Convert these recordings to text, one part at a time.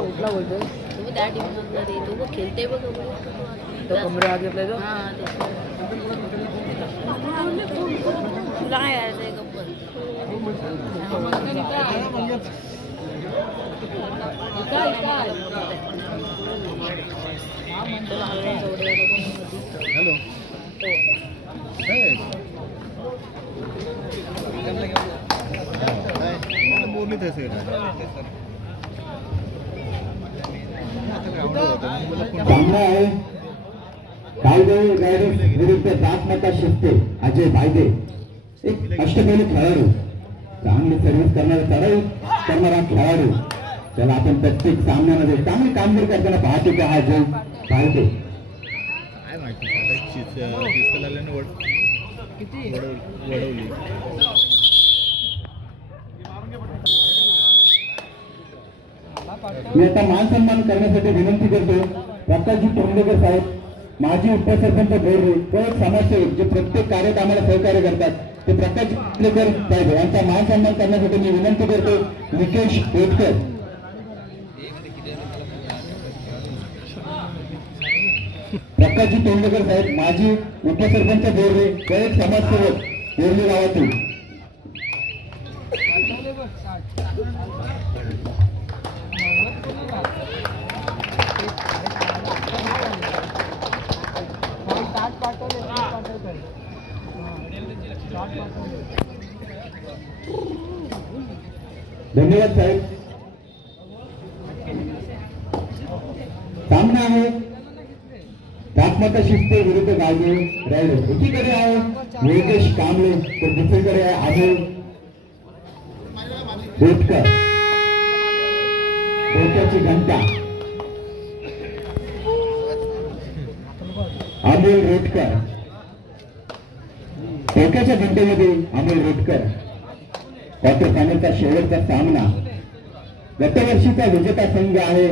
कुठला कुठला बोलतोय तो त्या टीम मधला रे तो खेळते बघ तो कमरे आत घेतलाय तो तुला काय यायचंय गप्पा हॅलो बोलली तसे सामना आहे कायदे रायडर्स विरुद्ध दासमाता शिस्ते अजय बायदे एक अष्टपैलू खेळाडू चांगली सर्व्हिस करणारा करणारा खेळाडू त्याला आपण प्रत्येक सामन्यामध्ये चांगली कामगिरी करताना पाहतो की हा अजय बायदे काय माहिती शिस्त लागल्याने वडवली मी आता मान सन्मान करण्यासाठी विनंती करतो प्रकाशजी तोंडलेकर साहेब माजी उपसरपंच बोर्डे व एक समाजसेवक जे प्रत्येक कार्यात आम्हाला सहकार्य करतात ते प्रकाश तोंडलेकर साहेब यांचा मान सन्मान करण्यासाठी मी विनंती करतो निकेश पेटकर प्रकाशजी तोंडलेकर साहेब माजी उपसरपंच बोर्डे व एक समाजसेवक बोर्डे गावातील धन्यवाद साहेब सामना आहे दासमाता शिस्ते विरुद्ध गावगे रायडर एकीकडे आहे योगेश कांबळे तर दुसरीकडे आहे अमोल बोटकर डोक्याची घंटा अमोल रोटकर डोक्याच्या घंटेमध्ये अमोल रोटकर क्वार्टर फायनलचा शेवटचा सामना गतवर्षीचा विजेता संघ आहे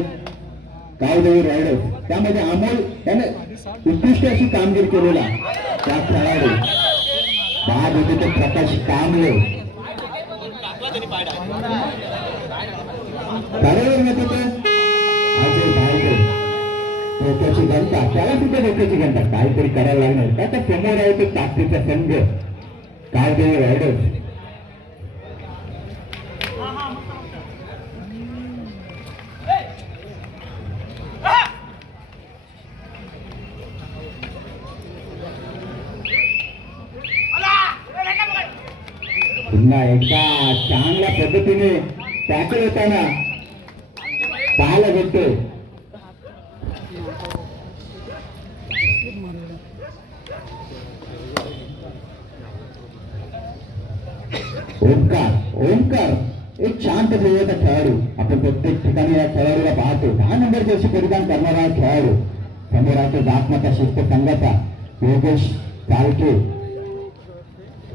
कावदेवी रायडर्स त्यामध्ये अमोल त्याने उत्कृष्ट अशी कामगिरी केलेला त्या खेळाडू बाद होते ते प्रकाश कांबळे कार्यालय नेते अजय भाईडे डोक्याची घंटा त्याला सुद्धा डोक्याची घंटा काहीतरी करायला लागणार त्याच्या समोर आहे तो ताकदीचा संघ कावदेवी रायडर्स पुन्हा एकदा चांगल्या पद्धतीने टॅकल होताना पाहायला भेटतोय ओंकार एक शांत ठेवायचा खेळाडू आपण प्रत्येक ठिकाणी या खेळाडूला पाहतो 10 नंबर जर्सी परिधान करणारा हा खेळाडू समोर आहे दासमाता शिस्त संघाचा योगेश चालके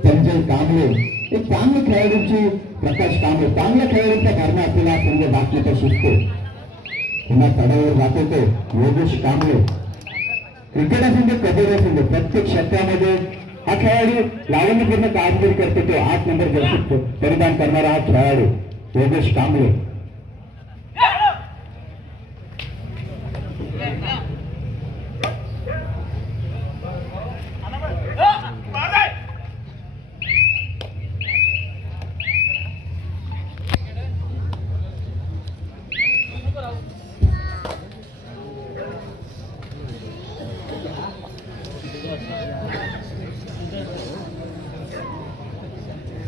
संजय कांबळे एक चांगल्या खेळाडूंची प्रकाश कांबळे चांगल्या खेळाडूंचा घरना असलेला संजय दासमाता शिस्त पुन्हा चढावर जातो तो योगेश कांबळे क्रिकेट असून ते कबड्डी असून ते प्रत्येक क्षेत्रामध्ये हा खेळाडू लावणीपूर्ण कामगिरी करतो तो 8 नंबर जर्सी परिधान करणारा हा खेळाडू योगेश कांबळे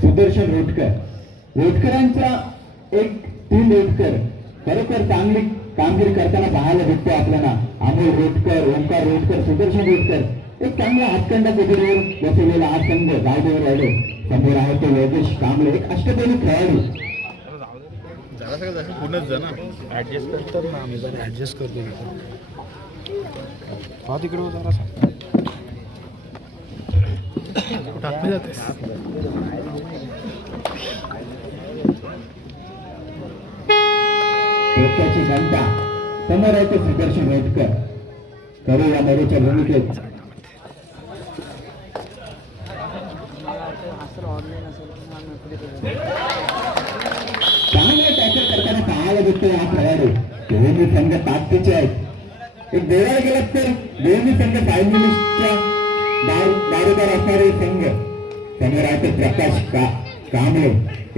सुदर्शन रोटकरांचा एक टीम रोटकर खरोखर चांगली कामगिरी करताना पाहायला भेटतो आपल्याला अमोल रोटकर ओंकार रोटकर सुदर्शन रोटकर एक चांगला हातखंडा कुठेवर बसवलेला हा संघ गावदेवर राहिलो समोर आहे तो योगेश कांबळे एक अष्टपैलू खेळाडू पूर्णच जा ना ऍडजस्ट करतो ना आम्ही जरा ऍडजस्ट करतो हा तिकडे जरा टाकले जाते डोक्याची घंटा समोर आहे तो सुदर्शन रोटकर करू या मॅचच्या भूमिकेत चांगले टॅकल करताना पाहायला दिसतो हा खेळाडू दोन्ही संघ ताकदीचे आहेत. एक देवाला गेलात तर दोन्ही संघ फायनलिस्टच्या दारोदार असणारे संघ. समोर आहे ते प्रकाश कांबळे,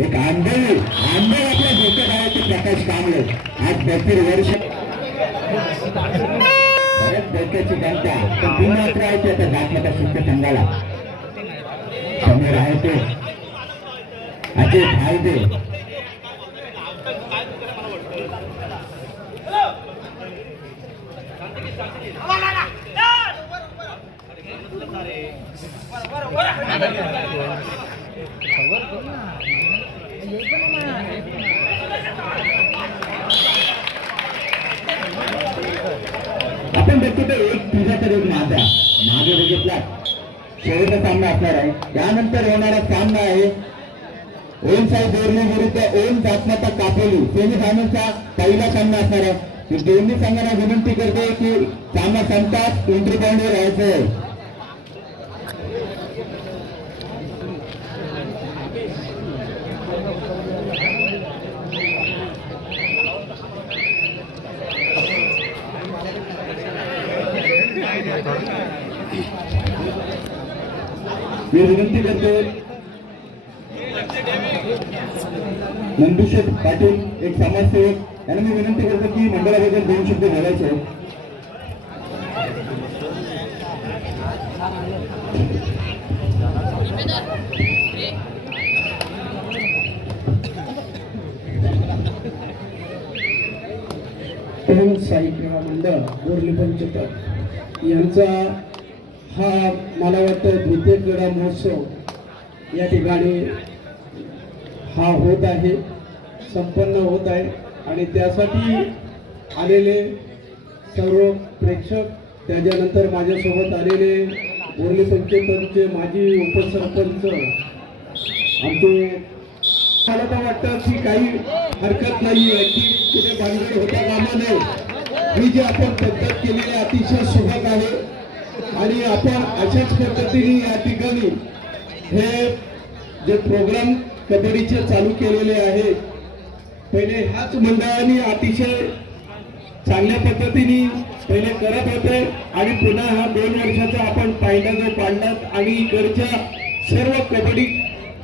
एक आंधळ आपल्या डोक्यात आहे ते प्रकाश कांबळे. आज 32 वर्ष डोक्याची जनता तर ती मात्र आहे ते आता जातमाता शिस्त संघाला. समोर आहे ते अजय फायदे. आपण बघतो तर एक तुझा तर एक माझा मागे बघितला शेवटचा सामना असणार आहे. त्यानंतर होणारा सामना आहे ओम साहेब बोर्णे विरुद्ध ओम जातमाता कापोली. सेमीफायनलचा पहिला सामना असणार आहे. मी दोन्ही संघांना विनंती करते की सामना संपतात एंट्री पॉईंटवर राहायचंय. मी विनंती करतो नंदुशेठ पाटील एक समाजसेवक यांना मी विनंती करतो की मंडळाबद्दल 2 शब्द बोलायचे. साई क्रीडा मंडळ बोर्ली पंचतर यांचा हा मला वाटतं द्वितीय क्रीडा महोत्सव या ठिकाणी हा होत आहे, संपन्न होत आहे. आणि त्यासाठी आलेले सर्व प्रेक्षक, त्याच्यानंतर माझ्यासोबत आलेले बोर्ली पंचतरचे माजी उपसरपंच आमचे, मला तर वाटतं की काही हरकत नाही आहे की कुठे भानगड होता कामा नये. ही जी आपण पद्धत केलेली आहे अतिशय सुबक आहे आणि आपण अशाच पद्धतीने या ठिकाणी हे जे प्रोग्राम कबड्डीचे चालू केलेले आहेत. पहिले ह्याच मंडळाने अतिशय चांगल्या पद्धतीने पहिले करत होते आणि पुन्हा हा 2 वर्षाचा आपण पायंडा जो पाडलात आणि इकडच्या सर्व कबड्डी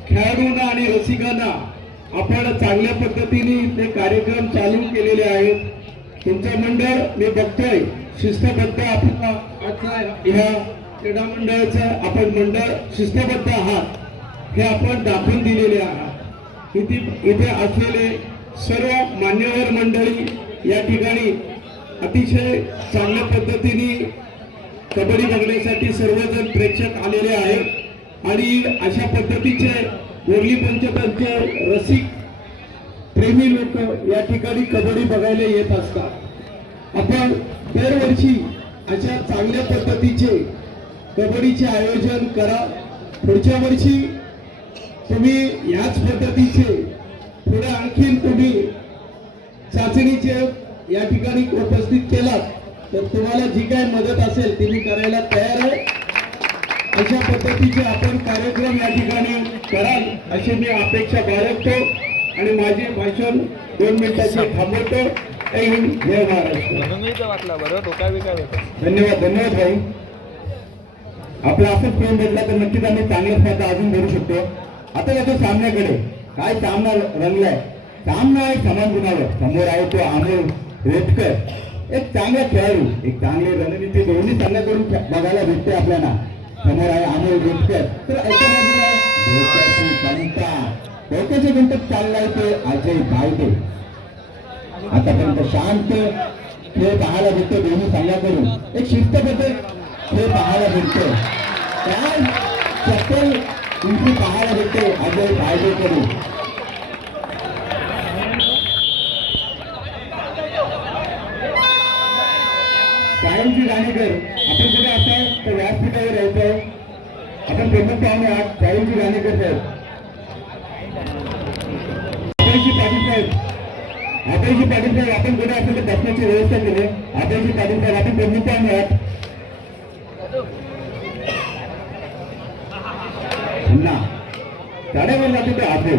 खेळाडूंना आणि रसिकांना आपण चांगल्या पद्धतीने ते कार्यक्रम चालू केलेले आहेत. तुमचं मंडळ मी बघतोय शिस्तबद्ध आपला ह्या क्रीडा मंडळाचं आपण मंडळ शिस्तबद्ध आहात हे आपण दाखवून दिलेले आहात. इथे असलेले सर्व मान्यवर मंडळी या ठिकाणी अतिशय चांगल्या पद्धतीने कबड्डी बघण्यासाठी सर्वजण प्रेक्षक आलेले आहेत आणि अशा पद्धतीचे बोर्ली पंचतनचे रसिक प्रेमी लोक या ठिकाणी कबड्डी बघायला येत असतात. आपण दरवर्षी अशा चांगल्या पद्धतीचे कबड्डीचे आयोजन करा. पुढच्या वर्षी तुम्ही याच पद्धतीचे पुढे आणखीन तुम्ही चाचणीचे या ठिकाणी उपस्थित केलात तर तुम्हाला जी काय मदत असेल ती मी करायला तयार आहे. अशा पद्धतीचे आपण कार्यक्रम या ठिकाणी कराल अशी मी अपेक्षा बाळगतो आणि माझे भाषण 2 मिनिटाचे थांबवतो. जय हिंद, जय महाराष्ट्र. धन्यवाद भाई. आपला असंच प्रेम भेटला तर नक्कीच आम्ही चांगल्या स्पर्धा अजून भरू शकतो. आता जातो सामन्याकडे. काय सामना रंगलाय. सामना आहे समान गुणावर. समोर आहे तो अमोल रेटकर, एक चांगला खेळाडू, एक चांगली रणनीती दोन्ही संघाकडून बघायला भेटते आपल्याला. समोर आहे अमोल रेटकर तर एका बाजूला डोक्याचे गणित चाललाय ते अजय बायडे. आतापर्यंत शांत खेळ पाहायला भेटतो दोन्ही संघाकडून. एक शिस्तबद्ध खेळ पाहायला भेटतो. काय चप्पल उंची पाहायला भेटते अजय बायडेकडून. कायमची राणेकर आपण कुठे असाल तर व्यासपीठावर यायचं. आपण प्रमुख पाहुणे आहात कायमची राणेकर साहेब. अभयजी पाटील साहेब आपण कुठे असेल तर बसण्याची व्यवस्था केली. अभयजी पाटील साहेब आपण प्रमुख पाहुणे आहात. पुन्हा गाड्यावर जातो ते अभय.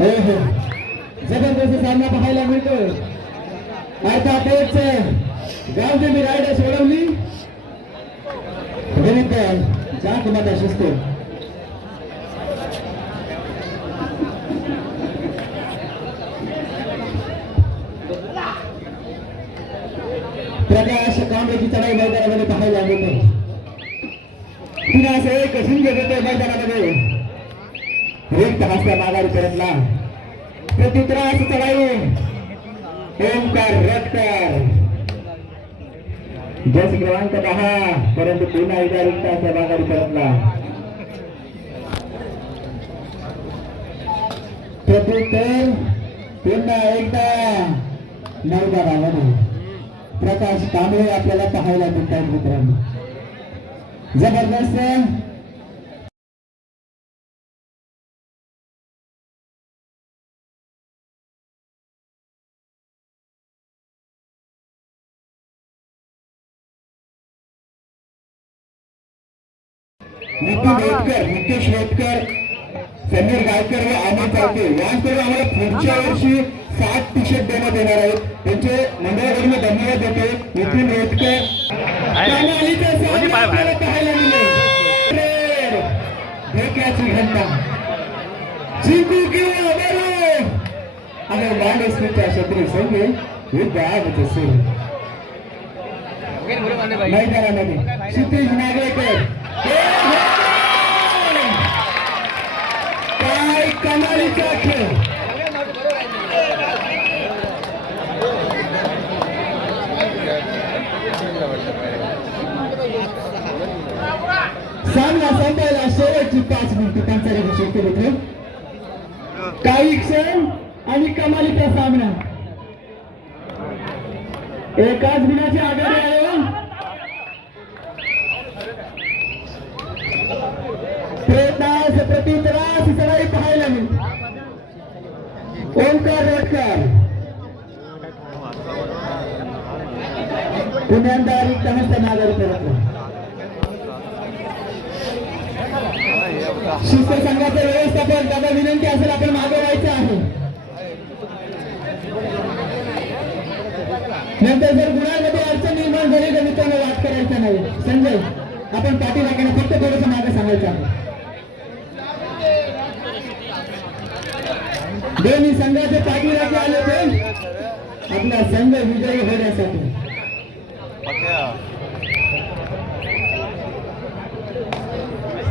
हो हो जबरदस्त सामना पाहायला मिळतोय. अर्थातच गावदेवी रायडर सोडवली विरुद्ध जात माता शिस्त. प्रकाश कांबळेची चढाई मैदानामध्ये पाहायला मिळते. पुन्हा असं एक झुंज घेतोय मैदानामध्ये रिक्त हस्ता माघारी परतला. प्रतित्रास चढाई ओमकार रटकर जस क्रमांक 10 परंतु पुन्हा एकदा रिक्त हस्ता माघारी परतला. प्रत्युत्तर पुन्हा एकदा मैदानामध्ये प्रकाश कांबळे आपल्याला पाहायला मिळतात मित्रांनो. जबरदस्त मुकेश वेटकर, समीर गायकर व अमित चावते यांकडून आम्हाला पुढच्या वर्षी 7 टी-शर्ट देण्यात येणार आहेत. त्यांचे मंडळाकडून धन्यवाद देतो. नितीन वेटकर पाहायला मिळेल. धोक्याची घंटा जिंकू किंवा मरू आणि माणूसकीच्या शत्रू संघे युद्ध आजच सुरू. मैदानामध्ये क्षितिज नागवेकर काय कमालीचा खेळ. सामना संपायला शेवटची 5 मिनिटे त्यांचा अभिषेक होतो. काही क्षण आणि कमालीचा सामना. एकाच गुणाची आघाडी आहे. प्रयत्नास प्रतित्रास चढाई पाहायला मिळते. ओमकार रटकर पुण्यांदा रिक्त हस्ता माघारी परतला. शिस्त संघाचे व्यवस्थापन दादा विनंती असेल आपण मागे व्हायचं आहे. नंतर जर गुणांमध्ये अडचण निर्माण झाली तर मित्रांनो वाद करायचा नाही. संजय आपण पाठीराखीने फक्त थोडंसं मागे सांगायचं आहे. दोन्ही संघाचे पाठीराखे आले होते आपला संघ विजयी होण्यासाठी.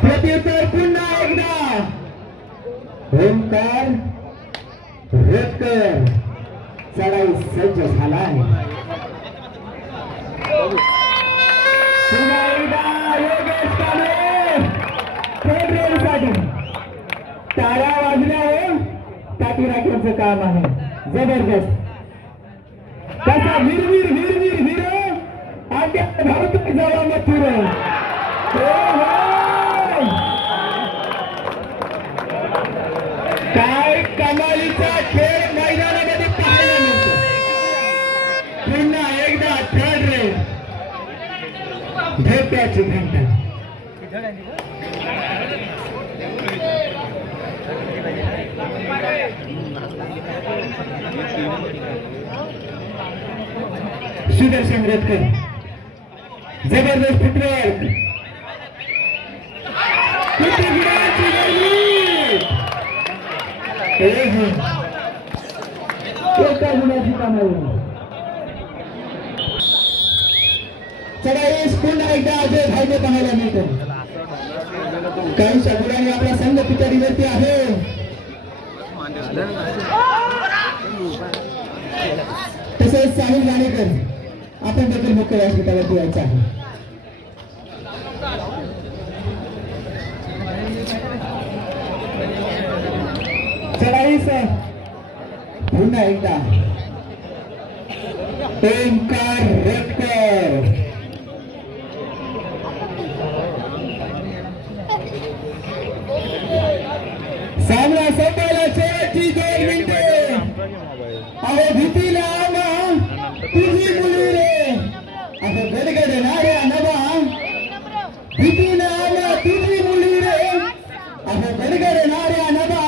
प्रत्युत्तर पुन्हा एकदा ओमकार रटकर चढाई सज्ज झाला आहे. पुन्हा एकदा योगेश कांबळे फेब्रुवारीसाठी टाळ्या वाजल्यावर पाठीराख्यांचं काम आहे. जबरदस्त कसा वीर आद्या धावतोय जावा मथुर. काय कमालीचा खेळ मैदानामध्ये पाहायला मिळतो. पुन्हा एकदा थर्ड रेस धोक्याची घंटा. सुदर्शन रटकर जबरदस्त फुटवर्क. एका गुणाची कमाई. चढाईस पुन्हा एकदा अजय भाईने पाहायला मिळतो. काही शब्दांनी आपला संघ पितळीवरती आहे. तसेच साहिल गाणेकर आपण देखील मुख्य व्यासपीठावरती यायचं आहे. चढाईस पुन्हा एकदा ओमकार रटकर सामना संपायला शेवटची 2 मिनिटे. अरे भीतीला आम्हा तुझी मुली रे असं गडगडणाऱ्या नवा. भीतीला आम्हा तुझी मुली रे असं गडगडणाऱ्या नवा.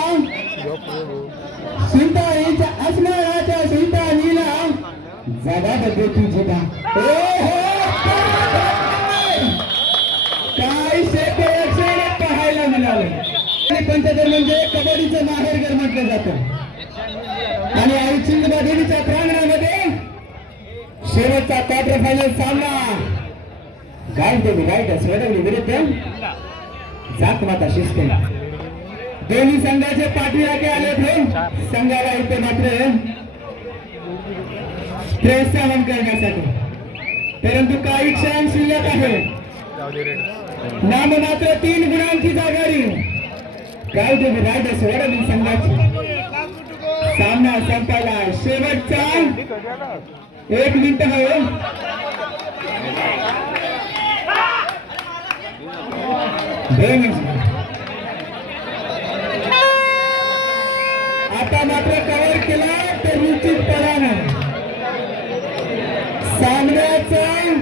तुझी बा काही शेतकऱ्याचे पाहायला मिळाले. 75 म्हणजे कबड्डीचं माहेरघर म्हटलं जातं आणि औचिंग देवीच्या प्रांगणामध्ये शेवटचा क्वार्टर फायनल सामना गाईड देवी गाईड सोडवली विरुद्ध जात माता शिस्तेला. दोन्ही संघाचे पाठीराखे आले होते. संघाला इथे मात्र प्रोत्साहन करण्यासाठी, परंतु काही क्षण शिल्लक आहे. नाममात्र 3 गुणांची आघाडी काय देवी रायडर्स वडोली संघाची. सामना संपायला शेवटचा 1 मिनिट आहे. आता मात्र कव्हर केला तर निश्चितपणानं सामन्याचं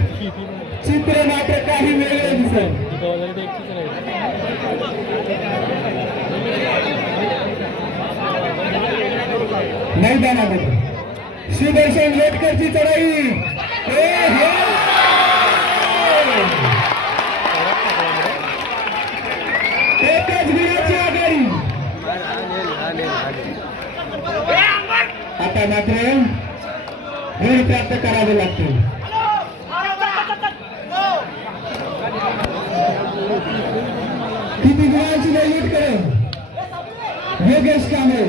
चित्र मात्र काही वेगळं दिसत. मैदानामध्ये सुदर्शन लोटकरची चढाई एकच गुणाची आघाडी. आता मात्र गुण प्राप्त करावे लागते. किती गुणांची लढत करे योगेश कांबळे.